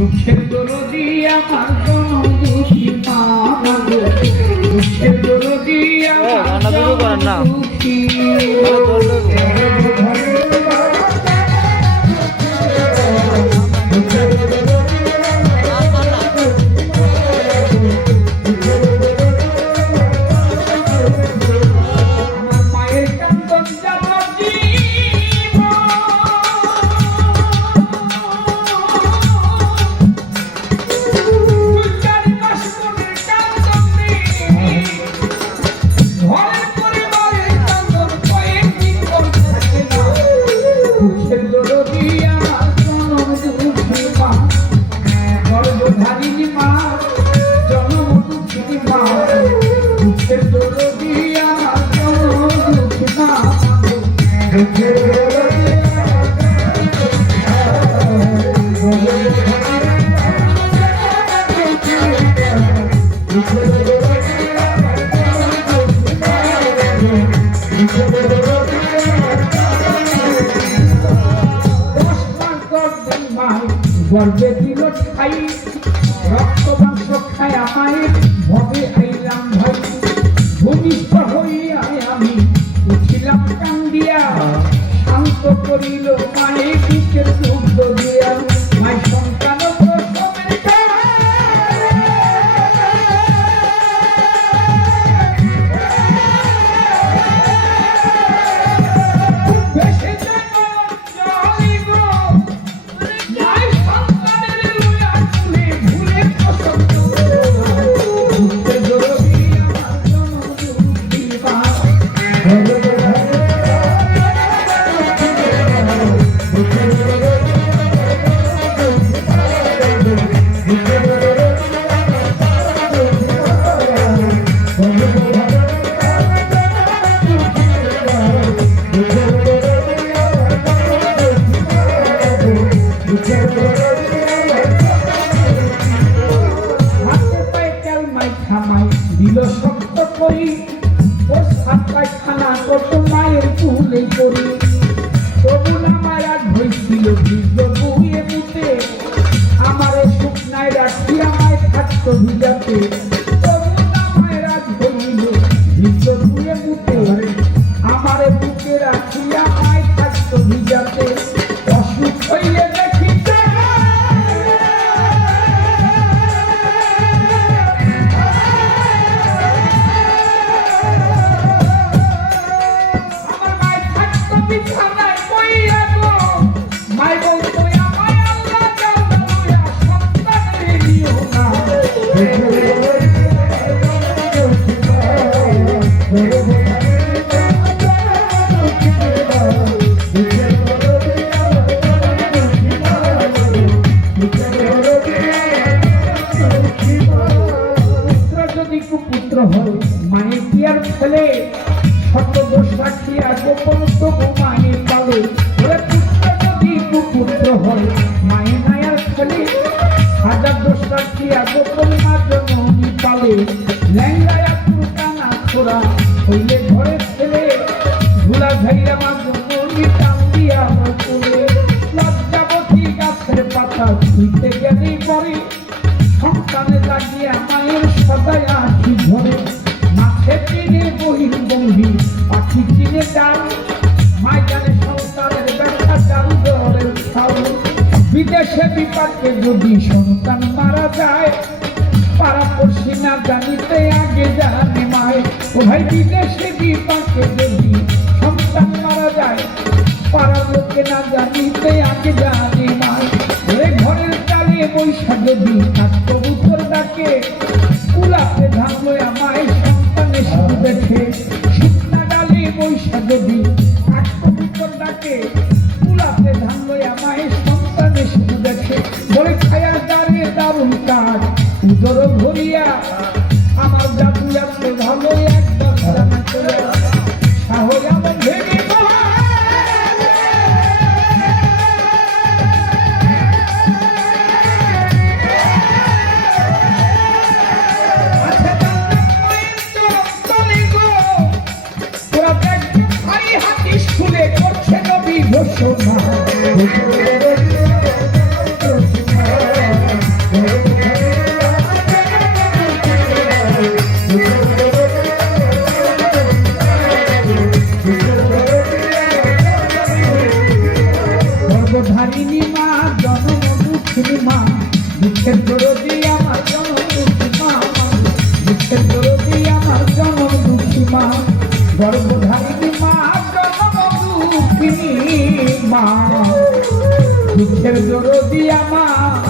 দুঃখের দরদি আমার দুঃখী মা গো, দুঃখের দরদি আমার দুঃখী গর্বে দিল ঠাই রক্ত মাংস খায় আমায় ভবে আইলাম ভাই ভূমিষ্ঠ হইয়া আমি উঠিলাম কান্দিয়া শান্ত করিল মায়ে বুকের দুগ্ধ দিয়া মাই সন্তান দিল শক্ত করি ও সাত পায়খানা কত মায়ের কুলে করি তবু না মায়ার হয়েছিল বীর্য বুয়ে মুতে আমারে শুকনায় রাখি আমায় থাকত ভিজাতে তবু না মায়ের হইল বীর্য বুয়ে মুতে আমারে বুকে রাখি আমায় থাকত ভিজাতে অসুখ হইলে দেখিতে মায়ের পিয়ার ফেলে শত দোষ রাখিয়া গোপন তবু মায়ের পালে পুত্র যদি কুপুত্র হয় মায়ের নায়ার ফেলে হাজার দোষ রাখিয়া গোপন মা জননী পালে ল্যাংলায়া পুরকানা ছোড়া হইলে ঘরে ফেলে ধুলা ঝাইরা মা জননী টান দিয়া চলে লজ্জাবতী গাছের পাতা ছুঁইতে গেলেই পরে সন্তানে লাগিয়া মায়ের সদায় আঁখি ধরে মাঠে চিনে বহির বন্ধি পাখি চিনে ডাল মায় জানে সংসারের ব্যবসা চাল দরের খাও বিদেশে বিপাকে যদি সন্তান মারা যায় পাড়া পড়শি না জানিতে আগে জানে মায় ও ভাই বিদেশে বিপাকে যদি সন্তান মারা যায় পাড়ার লোকে না জানিতে আগে জানে মায় ঘরের চালে বৈশা যদি কাজ কবুতর ডাকে কুলাতে ধান লয়া মায় সন্তানের শুধু দেখে শুকনা ডালে বৈশা যদি কাজ কবুতর ডাকে কুলাতে ধান লয়া মায় সন্তানের শুধু দেখে বলে খায়া দাঁড়িয়ে দারুণ কাজ উদর ভরিয়া আমার জাদু আছে ভালো একদম জানা চলে সাহস আমার ভেঙে ঘোষণা দুঃখের দরদি আমার